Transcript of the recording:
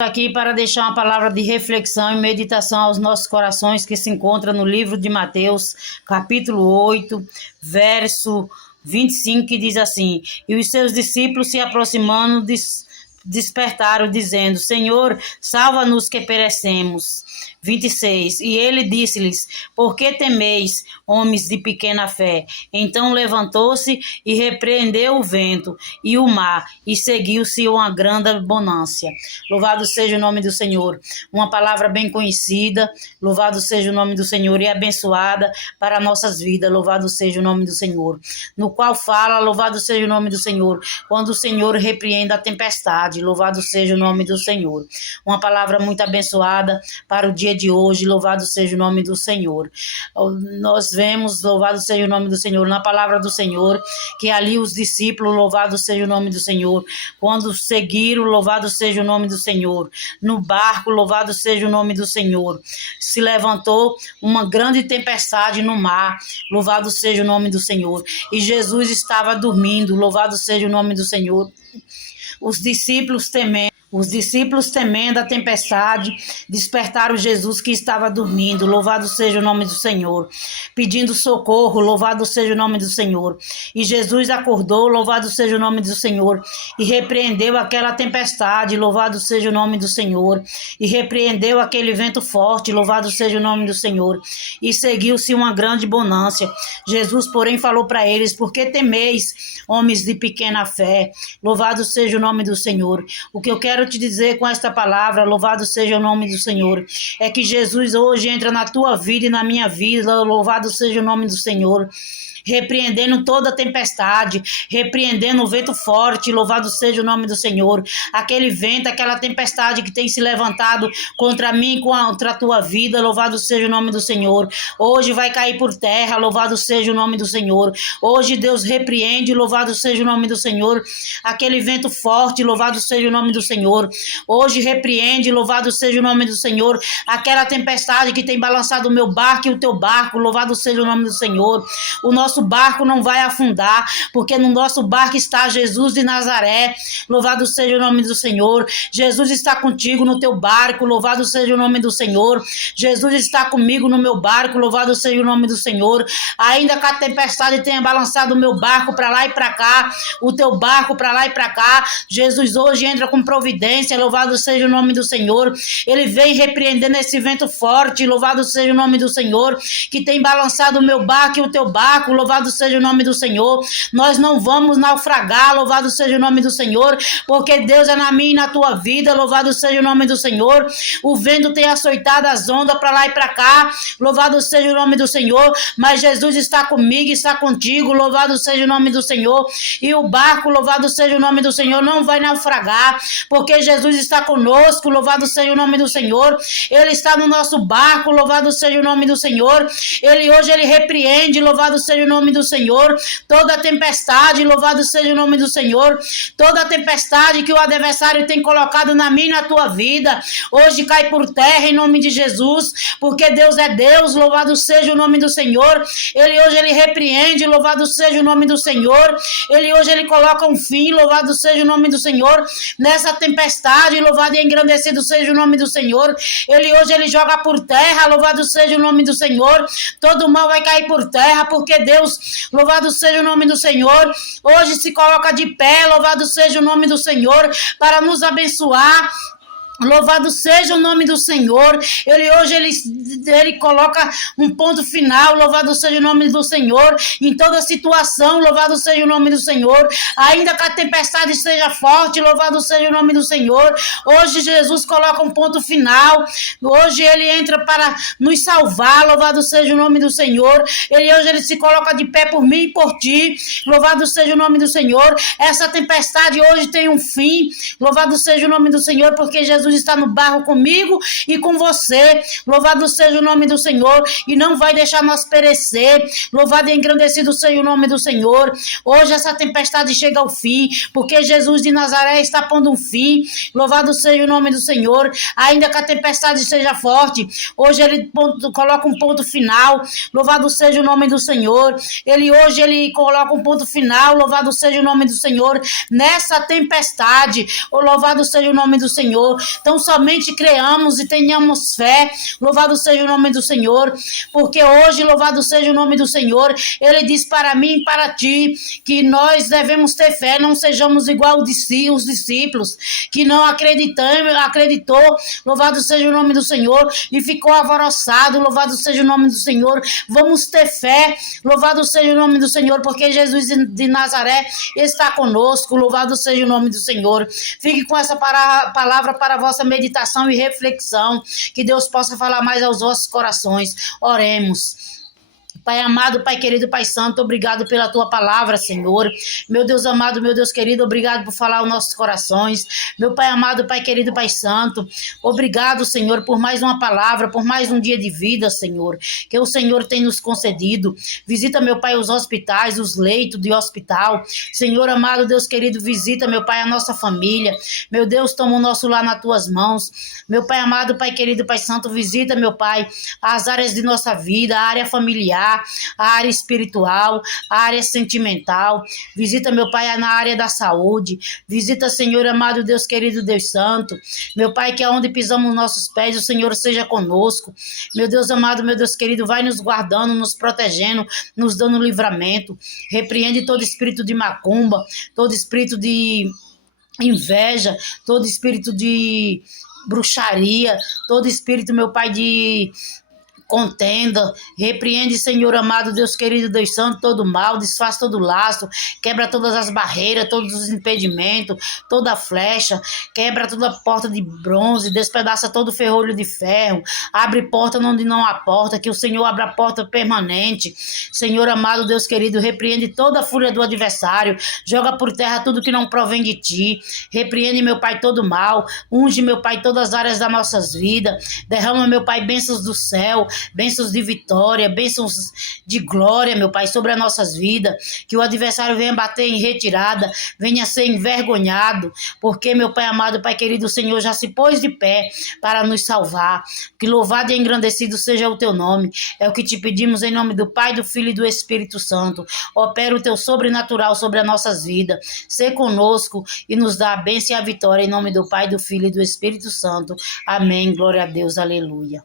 Aqui para deixar uma palavra de reflexão e meditação aos nossos corações que se encontra no livro de Mateus, capítulo 8, verso 25, que diz assim: E os seus discípulos se aproximando despertaram, dizendo: Senhor, salva-nos que perecemos. 26. E ele disse-lhes: Por que temeis, homens de pequena fé? Então levantou-se e repreendeu o vento e o mar, e seguiu-se uma grande bonança. Louvado seja o nome do Senhor. Uma palavra bem conhecida, louvado seja o nome do Senhor, e abençoada para nossas vidas, louvado seja o nome do Senhor. No qual fala, louvado seja o nome do Senhor, quando o Senhor repreende a tempestade, louvado seja o nome do Senhor. Uma palavra muito abençoada para o dia de hoje, louvado seja o nome do Senhor. Nós vemos, louvado seja o nome do Senhor, na palavra do Senhor, que ali os discípulos, louvado seja o nome do Senhor, quando seguiram, louvado seja o nome do Senhor, no barco, louvado seja o nome do Senhor, se levantou uma grande tempestade no mar, louvado seja o nome do Senhor, e Jesus estava dormindo, louvado seja o nome do Senhor. Os discípulos temendo a tempestade, despertaram Jesus que estava dormindo, louvado seja o nome do Senhor, pedindo socorro, louvado seja o nome do Senhor. E Jesus acordou, louvado seja o nome do Senhor, e repreendeu aquela tempestade, louvado seja o nome do Senhor, e repreendeu aquele vento forte, louvado seja o nome do Senhor, e seguiu-se uma grande bonança. Jesus, porém, falou para eles: Por que temeis, homens de pequena fé? Louvado seja o nome do Senhor. O que eu quero te dizer com esta palavra, louvado seja o nome do Senhor, é que Jesus hoje entra na tua vida e na minha vida, louvado seja o nome do Senhor, repreendendo toda a tempestade, repreendendo o vento forte, louvado seja o nome do Senhor, aquele vento, aquela tempestade que tem se levantado contra mim, contra a tua vida, louvado seja o nome do Senhor, hoje vai cair por terra, louvado seja o nome do Senhor, hoje Deus repreende, louvado seja o nome do Senhor, aquele vento forte, louvado seja o nome do Senhor, hoje repreende, louvado seja o nome do Senhor, aquela tempestade que tem balançado o meu barco e o teu barco, louvado seja o nome do Senhor. O nosso barco não vai afundar, porque no nosso barco está Jesus de Nazaré, louvado seja o nome do Senhor. Jesus está contigo no teu barco, louvado seja o nome do Senhor. Jesus está comigo no meu barco, louvado seja o nome do Senhor. Ainda que a tempestade tenha balançado o meu barco para lá e para cá, o teu barco para lá e para cá, Jesus hoje entra com providência, louvado seja o nome do Senhor. Ele vem repreendendo esse vento forte, louvado seja o nome do Senhor, que tem balançado o meu barco e o teu barco, louvado seja o nome do Senhor. Nós não vamos naufragar, louvado seja o nome do Senhor, porque Deus é na minha e na tua vida, louvado seja o nome do Senhor. O vento tem açoitado as ondas para lá e para cá, louvado seja o nome do Senhor, mas Jesus está comigo, está contigo, louvado seja o nome do Senhor. E o barco, louvado seja o nome do Senhor, não vai naufragar, porque Jesus está conosco, louvado seja o nome do Senhor. Ele está no nosso barco, louvado seja o nome do Senhor. Hoje ele repreende, louvado seja o nome do Senhor, toda a tempestade, louvado seja o nome do Senhor, toda a tempestade que o adversário tem colocado na minha e na tua vida, hoje cai por terra em nome de Jesus, porque Deus é Deus, louvado seja o nome do Senhor. Hoje ele repreende, louvado seja o nome do Senhor. Hoje ele coloca um fim, louvado seja o nome do Senhor, nessa tempestade, louvado e engrandecido seja o nome do Senhor. Hoje ele joga por terra, louvado seja o nome do Senhor, todo mal vai cair por terra, porque Deus, louvado seja o nome do Senhor, hoje se coloca de pé, louvado seja o nome do Senhor, para nos abençoar. Louvado seja o nome do Senhor. Hoje ele coloca um ponto final, louvado seja o nome do Senhor, em toda situação, louvado seja o nome do Senhor, ainda que a tempestade seja forte, louvado seja o nome do Senhor. Hoje Jesus coloca um ponto final, hoje ele entra para nos salvar, louvado seja o nome do Senhor. Hoje ele se coloca de pé por mim e por ti, louvado seja o nome do Senhor. Essa tempestade hoje tem um fim, louvado seja o nome do Senhor, porque Jesus está no barco comigo e com você, louvado seja o nome do Senhor, e não vai deixar nós perecer, louvado e engrandecido seja o nome do Senhor. Hoje essa tempestade chega ao fim, porque Jesus de Nazaré está pondo um fim, louvado seja o nome do Senhor, ainda que a tempestade seja forte, hoje ele coloca um ponto final, louvado seja o nome do Senhor. Hoje ele coloca um ponto final, louvado seja o nome do Senhor, nessa tempestade, louvado seja o nome do Senhor. Então somente creamos e tenhamos fé. Louvado seja o nome do Senhor, porque hoje, louvado seja o nome do Senhor, Ele diz para mim e para ti, que nós devemos ter fé, não sejamos igual os discípulos, que não acreditou, louvado seja o nome do Senhor, e ficou alvoroçado, louvado seja o nome do Senhor. Vamos ter fé, louvado seja o nome do Senhor, porque Jesus de Nazaré está conosco, louvado seja o nome do Senhor. Fique com essa palavra para a vossa meditação e reflexão, que Deus possa falar mais aos vossos corações. Oremos. Pai amado, Pai querido, Pai santo, obrigado pela tua palavra, Senhor. Meu Deus amado, meu Deus querido, obrigado por falar aos nossos corações. Meu Pai amado, Pai querido, Pai santo, obrigado, Senhor, por mais uma palavra, por mais um dia de vida, Senhor, que o Senhor tem nos concedido. Visita, meu Pai, os hospitais, os leitos de hospital. Senhor amado, Deus querido, visita, meu Pai, a nossa família. Meu Deus, toma o nosso lar nas tuas mãos. Meu Pai amado, Pai querido, Pai santo, visita, meu Pai, as áreas de nossa vida, a área familiar, a área espiritual, a área sentimental. Visita, meu Pai, na área da saúde. Visita, Senhor amado, Deus querido, Deus santo. Meu Pai, que aonde pisamos nossos pés, o Senhor seja conosco. Meu Deus amado, meu Deus querido, vai nos guardando, nos protegendo, nos dando livramento. Repreende todo espírito de macumba, todo espírito de inveja, todo espírito de bruxaria, todo espírito, meu Pai, de contenda. Repreende, Senhor amado, Deus querido, Deus santo, todo mal, desfaz todo laço, quebra todas as barreiras, todos os impedimentos, toda flecha, quebra toda porta de bronze, despedaça todo ferrolho de ferro, abre porta onde não há porta, que o Senhor abra a porta permanente. Senhor amado, Deus querido, repreende toda a fúria do adversário, joga por terra tudo que não provém de ti. Repreende, meu Pai, todo mal, unge, meu Pai, todas as áreas das nossas vidas, derrama, meu Pai, bênçãos do céu, bênçãos de vitória, bênçãos de glória, meu Pai, sobre as nossas vidas, que o adversário venha bater em retirada, venha ser envergonhado, porque, meu Pai amado, Pai querido, o Senhor já se pôs de pé para nos salvar. Que louvado e engrandecido seja o teu nome, é o que te pedimos em nome do Pai, do Filho e do Espírito Santo. Opera o teu sobrenatural sobre as nossas vidas, sê conosco e nos dá a bênção e a vitória em nome do Pai, do Filho e do Espírito Santo. Amém, glória a Deus, aleluia.